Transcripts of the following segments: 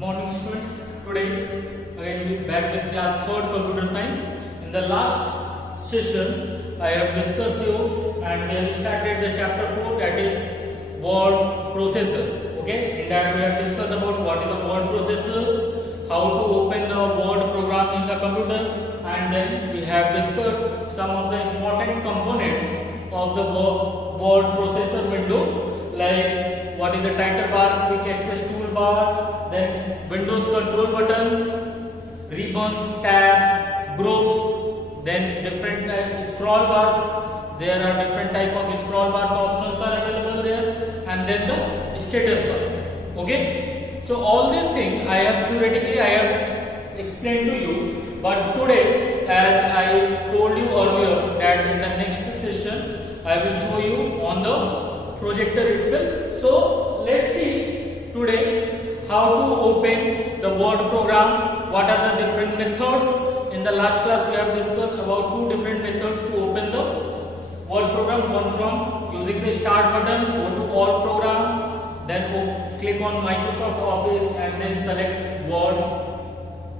morning students. Today again we back with class 3rd computer science. In the last session I have discussed you and we have started the chapter 4, that is word processor. Okay, in that we have discussed about what is the word processor, how to open the word program in the computer, and then we have discussed some of the important components of the word processor window, like what is the title bar, quick access toolbar, then Windows control buttons, ribbons, tabs, groups, then different scroll bars. There are different type of scroll bars options are available there, and then the status bar. Okay, so all these things I have theoretically I have explained to you, but today, as I told you earlier, that in the next session I will show you on the projector itself. So let's see today how to open the word program, what are the different methods. In the last class we have discussed about two different methods to open the word program, one from using the start button, go to all program, then click on Microsoft Office and then select word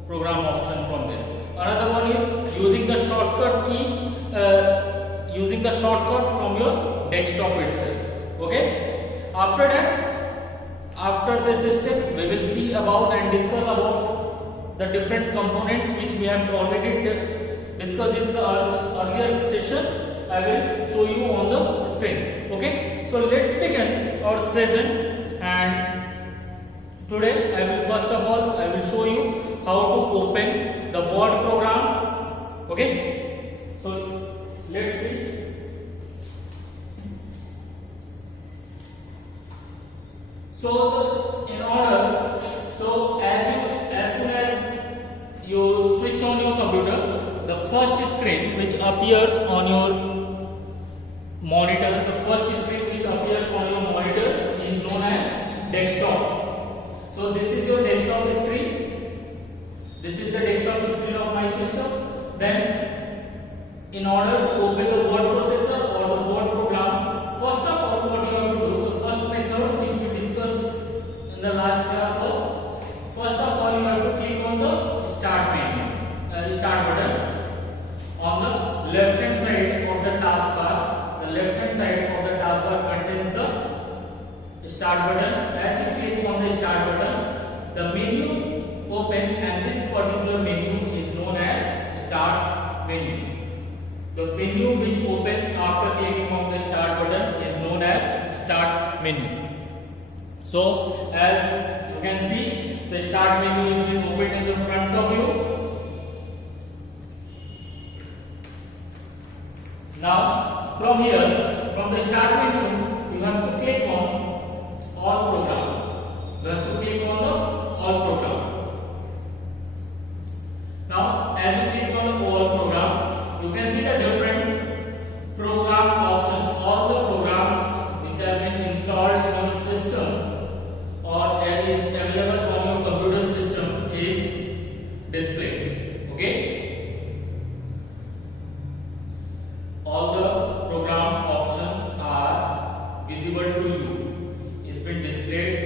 program option from there. Another one is using the shortcut key, using the shortcut from your desktop itself. Okay, after that, after this step we will see about and discuss about the different components which we have already discussed in the earlier session. I will show you on the screen. Okay, so let's begin our session, and today I will first of all I will show you how to open the word program. Okay, so let's see. So in order, so as soon as you switch on your computer, the first screen which appears on your monitor, the first screen which appears on your monitor is known as desktop. So this is your desktop screen. This is the desktop screen of my system. Then in order to open the word processor or the word program, first of all what you have to do, the first method which we discussed in the last class was, first of all you have to click on the start menu, start button on the left hand side of the taskbar. The left hand side of the taskbar contains the start button. As you click on the start button, the menu opens, and this particular menu is known as start menu. The menu which opens after clicking on the start button is known as start menu. So as you can see, the start menu is being opened in the front of you. Now from here, from the start menu, you have to click on all program. You have to click on the all program. Now as you click on the all program, you can see the different program options. All the programs which have been installed in your system or that is available on your computer system is displayed. Okay, all the program options are visible to you. It's been displayed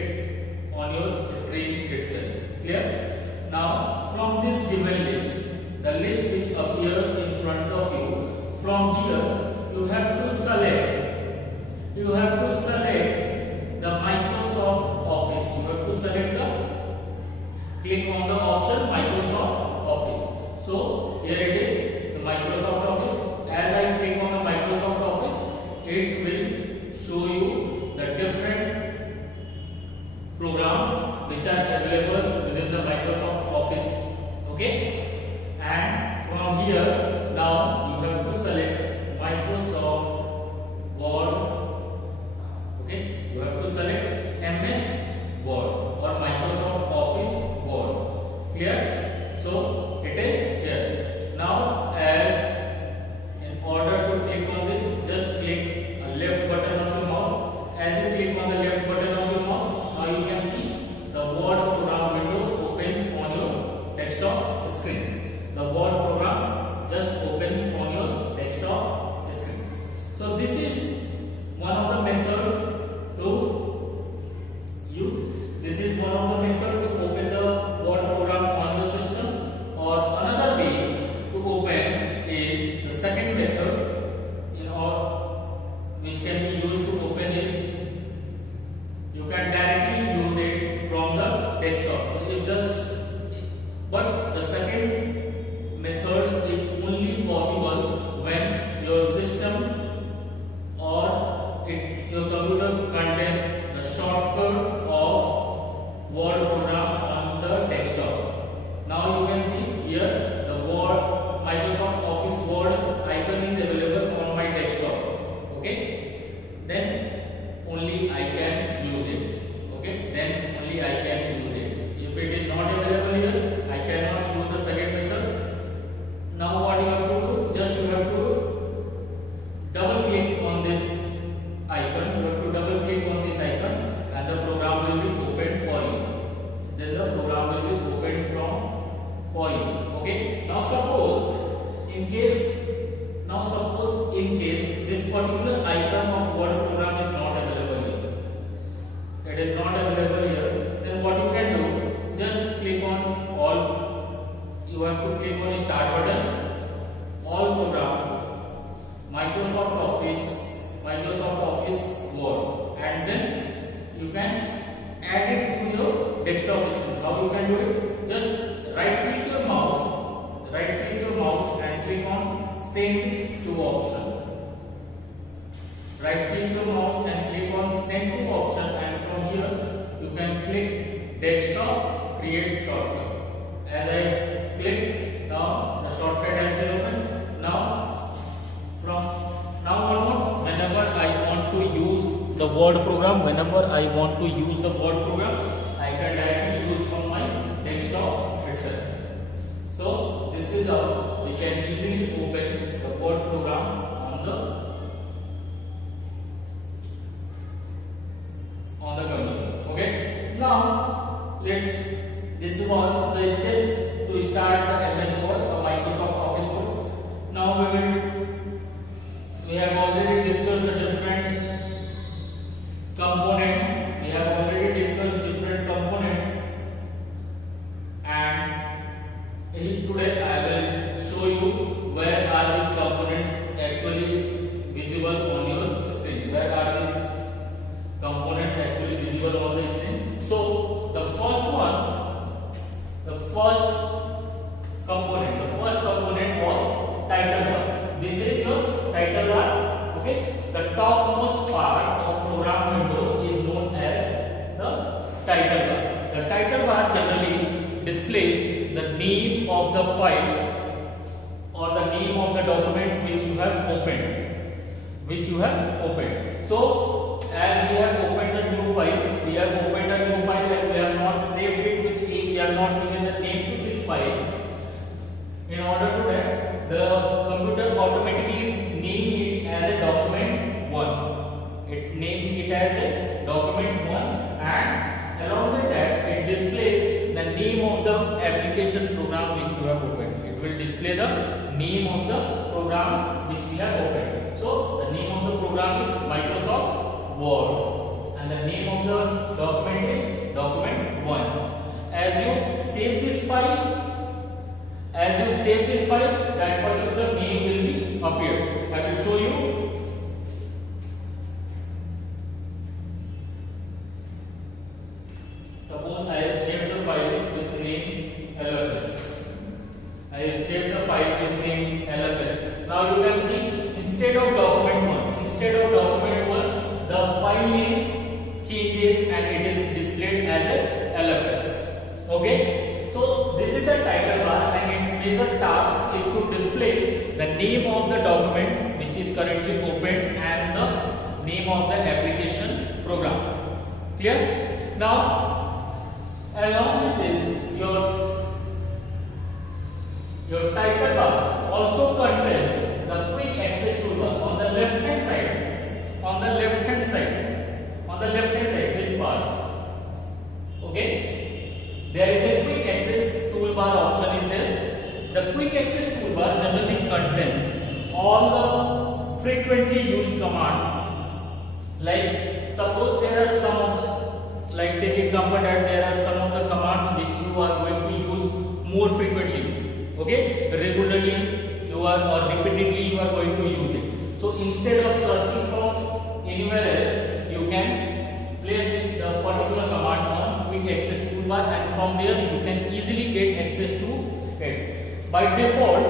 your computer contains the shortcut of Word program on the desktop. Now you can see here the Word Microsoft Office Word icon is available on my desktop. Okay, then only I can use it. Okay, then only I can use it. If it is not available here, I cannot use the second method. Now what you have to do? Just you have to double click on this icon. You have to double click on this icon, and the program will be opened for you. Then the program will be opened for you. Okay. Now suppose in case this particular icon of Word program is not available here. It is not available here. Then what you can do? Just click on all. You have to click on Start button. All program, Microsoft Office Word, and then you can add it to your desktop system. How you can do it? Just right click your mouse and click on Send to option. Right click your mouse and click on Send to option, and from here you can click Desktop Create Shortcut. As I click, now the shortcut has been opened. Now onwards, whenever I want to use the Word program, I can directly use from my desktop itself. So this is how we can easily open the Word program on the computer. Okay. Now this was the steps to start the MS Word, the Microsoft Office Word. Now we have already discussed the different components. And today I will show you where are these components actually visible on your screen. Where are these components actually visible on the screen? So the first component was title bar. This is your title bar. Okay, the topmost part of program window is known as the title bar. The title bar generally displays the name of the file or the name of the document which you have opened. So as we have opened a new file, and we have not saved it with we are not using the name to this file. In order to that, the computer automatically name it as a document 1. It names it as a document 1, and along with that it displays the name of the application program which you have opened. It will display the name of the program which we have opened. So the name of the program is Microsoft Word, and the name of the document is document 1. As you save this file, that particular name will be appeared. I will show you. Suppose I have saved the file with name LFS. Now you can see instead of document 1, the file name changes and it is displayed as a LFS. Okay. So this is the title bar, and its major task is to display the name of the document which is currently opened and the name of the application program. Clear? Now along with this, your title bar also contains the quick access toolbar on the left hand side, this part. Okay, there is a quick access toolbar option is there. The quick access toolbar generally contains all the frequently used commands. Like suppose there are some of the, like take example that there are some of the commands which you are going to use more frequently. Okay, regularly you are or repeatedly you are going to use it. So instead of searching from anywhere else, you can place the particular command on quick access toolbar, and from there you can easily get access to it. By default,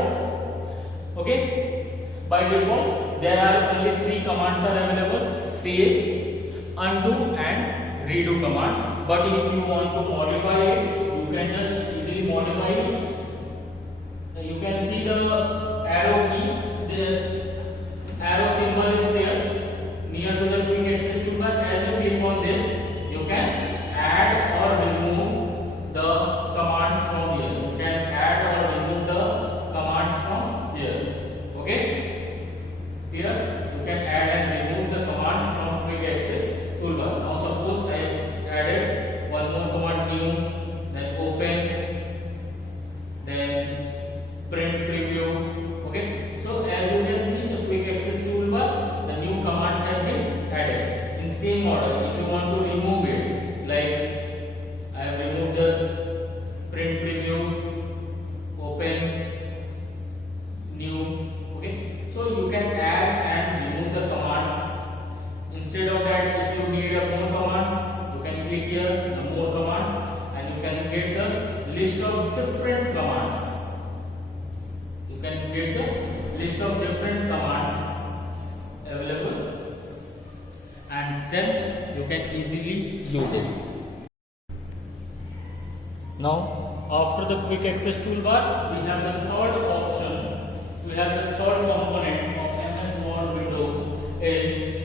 there are only 3 commands are available: save, undo and redo command. But if you want to modify it, you can just easily modify it. You can see the arrow key, the arrow symbol is there near to the quick access toolbar. As you click on this, you can add or remove the commands from here. You can add or remove the commands from here. Okay? Here you can add and remove the commands from quick access toolbar. Now suppose I added one more command, new, then open, then print preview. Okay, so as you can see in the quick access toolbar, the new commands have been added in same order. If you want to remove it, like I have removed the print preview, open, new. Okay, so you can add and remove the commands. Instead of that, if you need more commands, you can click here the more commands and you can get the list of different commands. You can get the list of different commands available and then you can easily use it. Now after the quick access toolbar, we have the third option. We have the third component of MS Word window is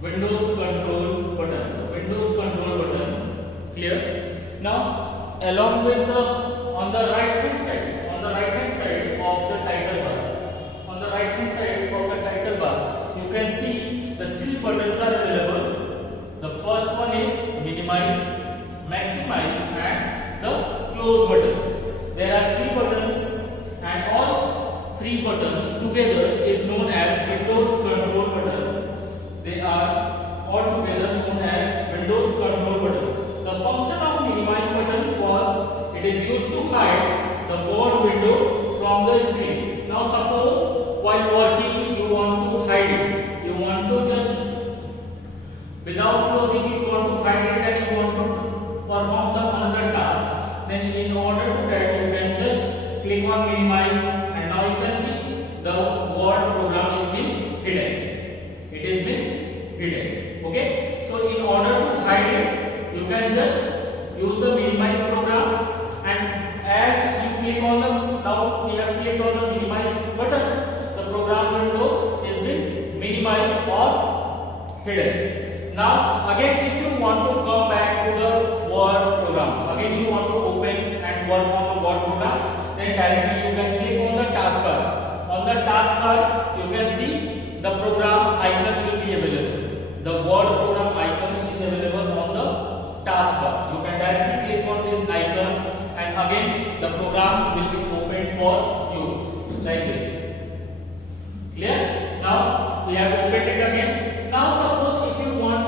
Windows control button. The Windows control button. Clear? Now along with the on the right hand side of the title bar, on the right hand side of the title bar, you can see the three buttons are available. The first one is minimize, maximize and the close button. There are three buttons and all three buttons together is known as Windows control button. They are all together known as Windows control button. The function of minimize button was it is used to hide the Word window from the screen. Now suppose while working you want to hide it. You want to just without closing you want to hide it and you want to perform some another task. Then in order to that you can just click on minimize and now you can see the Word program is being hidden. It is being hidden. Okay. So in order to hide it, you can just use the minimize program and as you click on the now we have clicked on the minimize button, the program window is being minimized or hidden. Now again if you want to come back to the Word program, again you want to open and work on the Word program, then directly you can click on the taskbar. On the taskbar you can see the program icon will be available. The Word program icon is available on the taskbar. You can directly click on this icon and again the program will be opened for you like this. Clear? Now we have opened it again. Now suppose if you want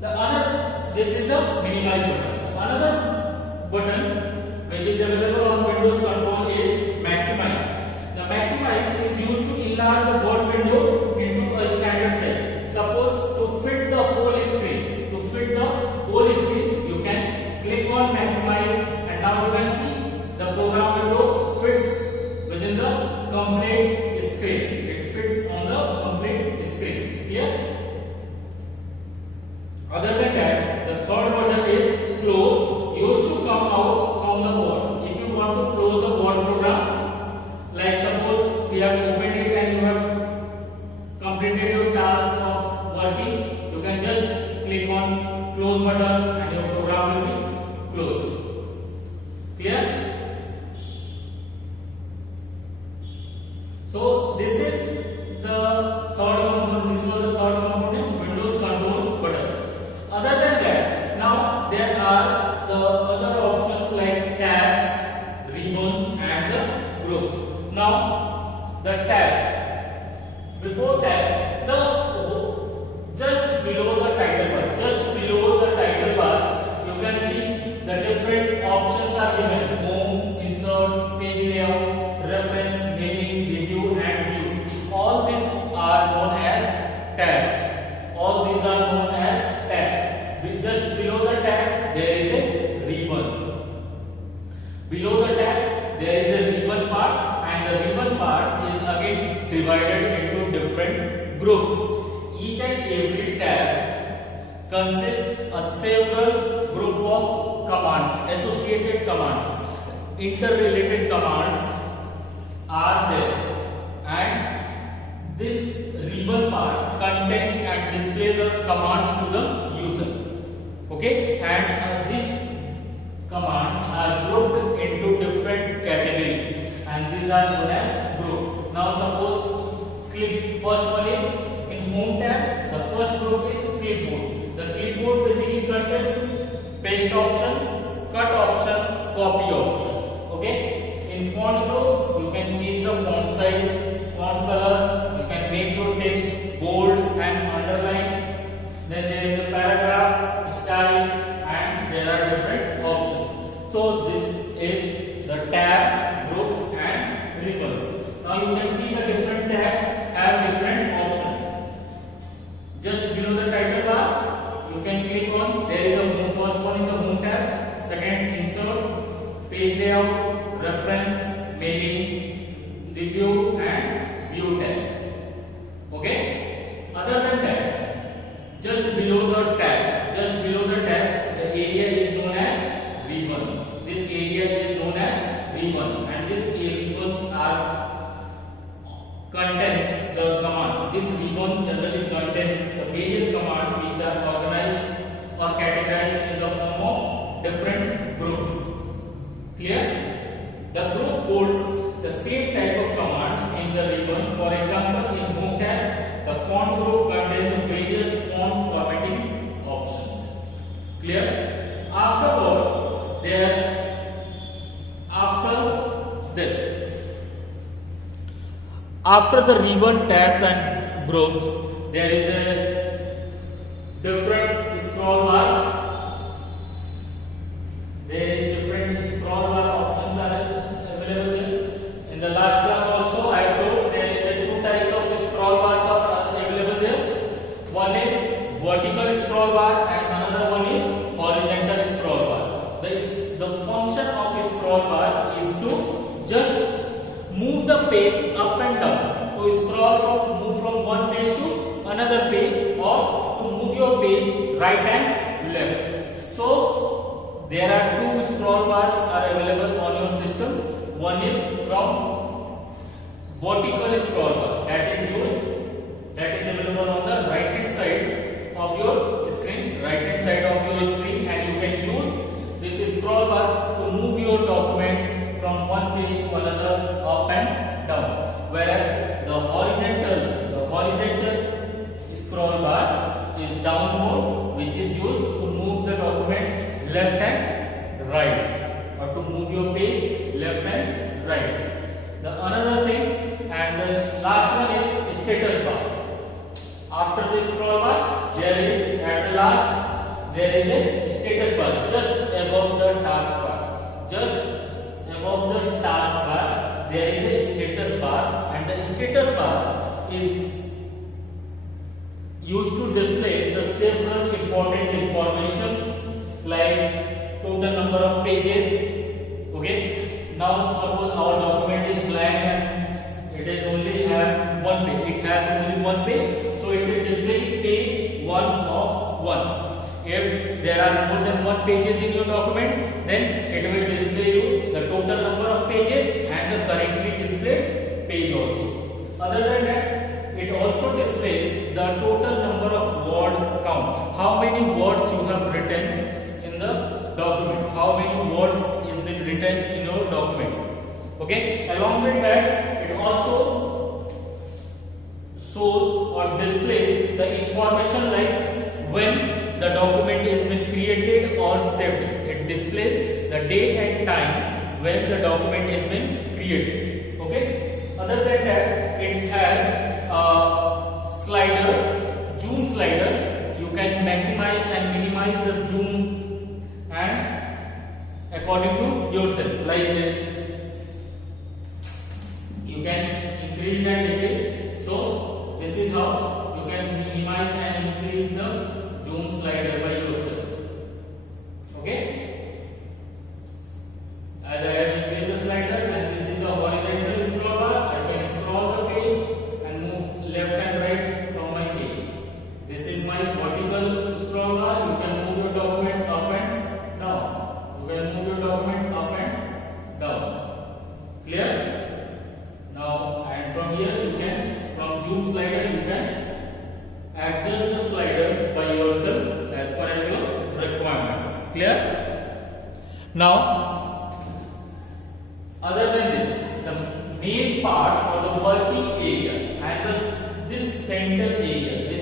the another, this is the minimize button. Another button which is available on Windows control is maximize. The maximize is used to enlarge the Word window into a standard size. Suppose to fit the whole screen, you can click on maximize and now you can see the program window fits within the complete screen. It fits on the complete screen. Clear? Other than that, the third button is close, used to come out from the Word. If you want to close the Word program, like suppose we have opened it and you have completed your task of working, you can just click on close button and your program will be closed. Clear? So this is the third component. This was the third component, Windows control button. Other than that, now there are the other options like tabs, ribbons and the groups. Now the tabs. Before tab, just below the title bar, you can see the different options are given. consists a several group of commands, associated commands, interrelated commands are there, and this ribbon part contains and displays the commands to the user. Okay, and these commands are grouped into different categories, and these are known as group. Now suppose click, first one is in home tab, the first group is clipboard. The clipboard basically contains paste option, cut option, copy option. Okay, in font group you can change the font size, font color, you can make your text bold and underline. Then there is a paragraph, style, and there are different options. So this is the tab, groups and ribbons. Now you can see the different tabs have different options. Just below the title bar, you can click on, there is a first one is the home tab, second insert, page layout, reference, mailing, review and view tab. Okay? Other than that, just below the tabs, the area is known as ribbon. This area is known as ribbon, and these ribbons are contains the commands. This ribbon generally contains the various commands which are organized or categorized in the form of different groups. Clear? The group holds the same type of command in the ribbon. For example, in home tab, the font group contains the various font formatting options. Clear? Afterward, after the ribbon, tabs and groups, there is a different scroll bars. There is different scroll bar options are available there. In the last class also I have told there is a two types of scroll bars are available there. One is vertical scroll bar and another one is horizontal scroll bar. The function of a scroll bar is to just move the page up and down, to move from one page to another page, or to move your page right and left. So there are two scroll bars are available on your system. One is from vertical scroll bar that is available on the right hand side of your screen, and you can use this scroll bar to move your document from one page to another, up and down. Whereas the horizontal scroll bar is downward, which is used to move the document left and right, or to move your page left and right. The another thing, and the last one is status bar. After the scroll bar, there is at the last there is a status bar just above the taskbar. Just above the taskbar, there is a status bar, and the status bar is used to display the several important informations like total number of pages. Okay. Now suppose our document is blank and it is only have one page. It has only one page, so it will display page 1 of 1. If there are more than 1 pages in your document, then it will display you the total number of pages and the currently displayed page also. Other than that, it also displays the total number of word count. How many words you have written in the document? How many words is been written in your document? Okay. Along with that, it also shows or displays the information like when the document has been created or saved. It displays the date and time when the document has been created. Okay. Other than that, it has a slider, zoom slider. You can maximize and minimize the zoom and according to yourself, like this. You can increase and decrease. So this is how you can minimize and increase the zoom slider by yourself. Okay. As I have increased the slider, and this is the horizontal scroll bar, I can scroll the page and move left and right from my page. This is my vertical scroll bar. Now, other than this, the main part or the working area and this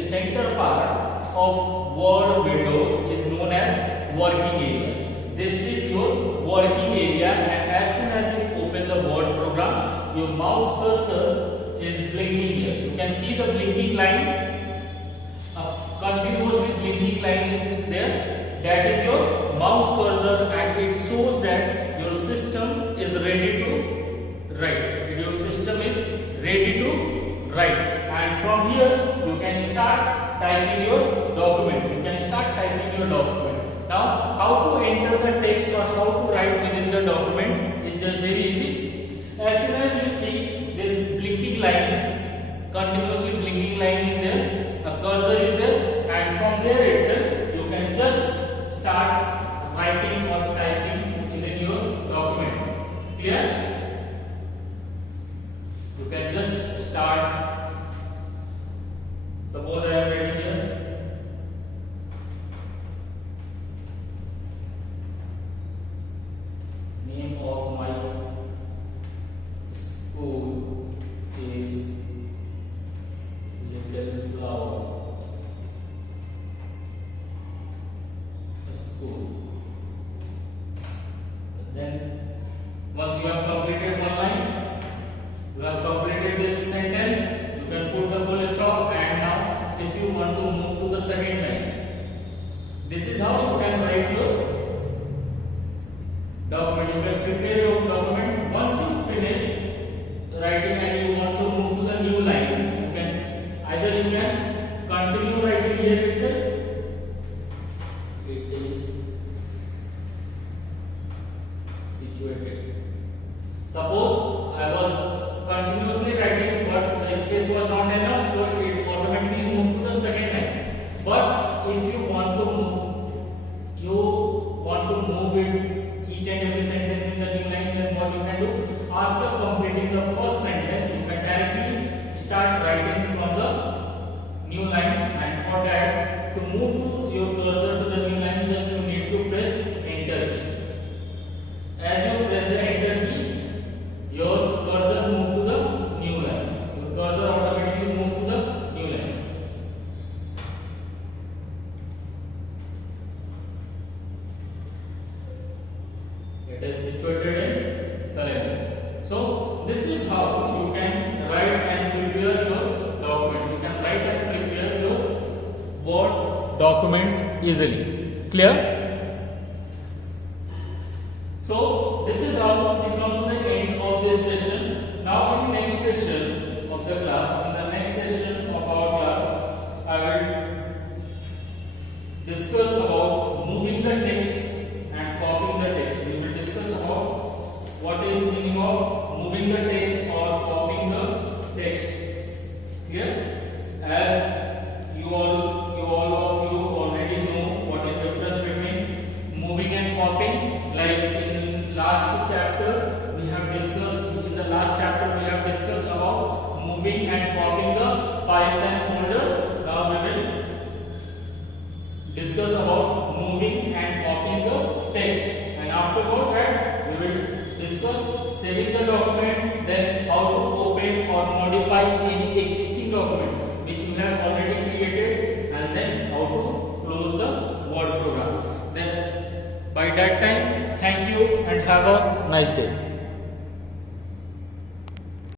center part of Word window is known as working area. This is your working area, and as soon as you open the Word program, your mouse cursor is blinking here. You can see the blinking line, continuously blinking line is there. That is your mouse cursor, and it shows that your system is ready to write. Your system is ready to write, and from here you can start typing your document. Now, how to enter the text or how to write within the document is just very easy. As soon as you see this blinking line, continuously blinking line is there, a cursor is there, and from there itself you can just start writing or typing within your document. Clear? You can just start. Suppose I am writing here. Name of my school is Little Flower School. Then, once you have completed one line, you have completed this sentence, you can put the full stop, and now if you want to move to the second line, this is how you can write your document. You can prepare your document. Once you finish writing and you want to move to the new line, you can either continue writing here itself. It is situated. Suppose I was continuously writing, but the space was not enough, so it automatically moved to the second line. But if you want to move it each and every sentence in the new line, then what you can do, after completing the first sentence, you can directly start writing from the new line, and for that, to move your cursor to the new line, just you need to press enter key. As you press the enter key, your cursor moves to the new line. Your cursor automatically moves to the new line. It is situated in cylinder. So this is how you can write and prepare your documents. You can write and prepare your Word documents easily. Clear? So this is how we come to the end of this session. Now in next session of the class, in the next session of our class, I will discuss about moving the text and copying the text. We will discuss about what is the meaning of moving the text or copying the text. Clear? As you all of you already know what is the difference between moving and copying. Like in last chapter we have discussed about moving and copying the files and folders. Now we will discuss about moving and copying the text, and afterward that we will discuss saving the document, then how to open or modify any existing document which you have already created, and then how to close the Word program. Then by that time, thank you and have a nice day.